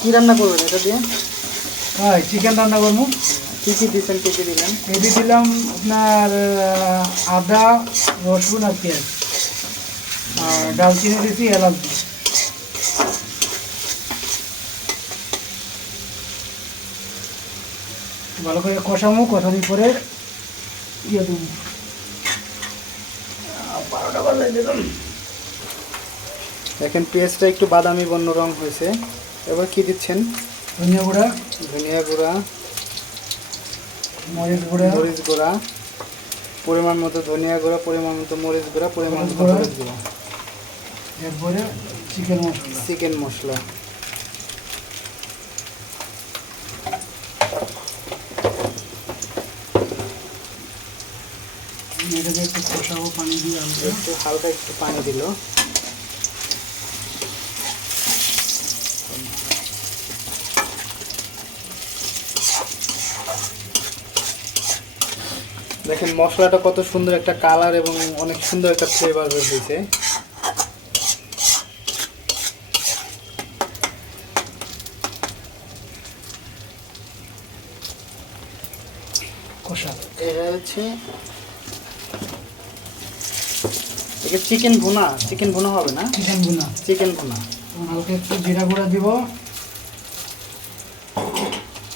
কি রান্না করবেন এটা দিয়ে? হ্যাঁ, চিকেন রান্না করবো। কী কী দিচ্ছেন, কী কী দিলেন? এটি দিলাম আপনার আদা, রসুন আর পেঁয়াজ, আর ডালচিনি দিয়েছি, এলাচ দিই। ভালো করে কষামো, কষানোর পরে ইয়ে দেবো, 12টা বাজে দিলাম। দেখেন পেঁয়াজটা একটু বাদামি বর্ণ রং হয়েছে। এবার কি দিচ্ছেন? ধনিয়া গুঁড়া, ধনিয়া গুঁড়া, মরিচ গুঁড়া, মরিচ গুঁড়া, পরিমাণ মতো ধনিয়া গুঁড়া, পরিমাণ মতো মরিচ গুঁড়া, পরিমাণ মতো হলুদ গুঁড়া, এরপরে চিকেন মশলা। চিকেন মশলা। এটাকে একটু কষাবো পানি দিয়ে, একটু হালকা একটু পানি দিল। দেখেন মশলাটা কত সুন্দর একটা কালার এবং অনেক সুন্দর একটা ফ্লেভার বের হয়েছে। কষা। এটা হচ্ছে এটা চিকেন ভুনা। চিকেন ভুনা হবে না? চিকেন ভুনা। চিকেন ভুনা। হালকা একটু জিরা গুঁড়া দিব,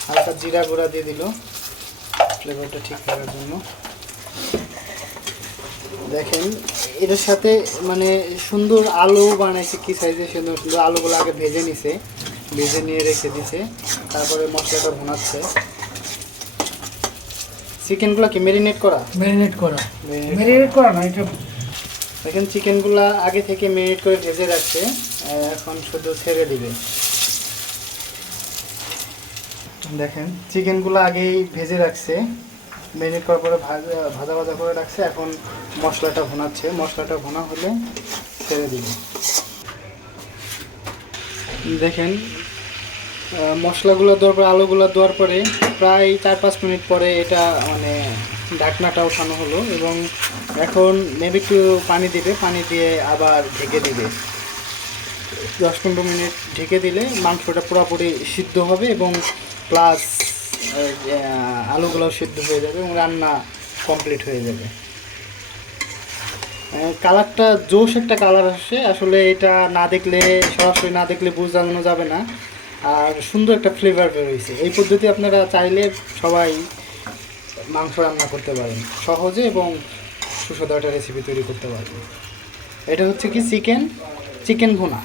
হালকা জিরা গুঁড়া দিয়ে দিল ফ্লেভারটা ঠিক করার জন্য। দেখেন এটার সাথে মানে সুন্দর আলু বানাইছে, কি সাইজে সুন্দর সুন্দর আলুগুলো আগে ভেজে নিছে, ভেজে নিয়ে রেখে দিছে, তারপরে মশলাটা ভুনাচ্ছে। চিকেনগুলো কি ম্যারিনেট করা? ম্যারিনেট করা। ম্যারিনেট করা না, এটা দেখেন চিকেনগুলো আগে থেকে ম্যারিনেট করে ভেজে রাখছে, এখন শুধু ছেড়ে দিবে। দেখেন চিকেনগুলো আগেই ভেজে রাখছে, ম্যারিনেট করার পরে ভাজা ভাজা ভাজা করে রাখছে, এখন মশলাটা ভুনাচ্ছে। মশলাটা ভুনা হলে ছেড়ে দিবে। দেখেন মশলাগুলো দেওয়ার পরে, আলুগুলো দেওয়ার পরে প্রায় 4-5 মিনিট পরে এটা মানে ঢাকনাটা ওঠানো হলো এবং এখন মেবি একটু পানি দিবে, পানি দিয়ে আবার ঢেকে দিবে। 10-15 মিনিট ঢেকে দিলে মাংসটা পুরোপুরি সিদ্ধ হবে এবং প্লাস আলুগুলোও সিদ্ধ হয়ে যাবে এবং রান্না কমপ্লিট হয়ে যাবে। কালারটা জোশ একটা কালার আসে, আসলে এটা না দেখলে, সরাসরি না দেখলে বোঝানো যাবে না। আর সুন্দর একটা ফ্লেভার বের হয়েছে। এই পদ্ধতি আপনারা চাইলে সবাই মাংস রান্না করতে পারেন সহজে এবং সুস্বাদু একটা রেসিপি তৈরি করতে পারেন। এটা হচ্ছে কি চিকেন ভুনা।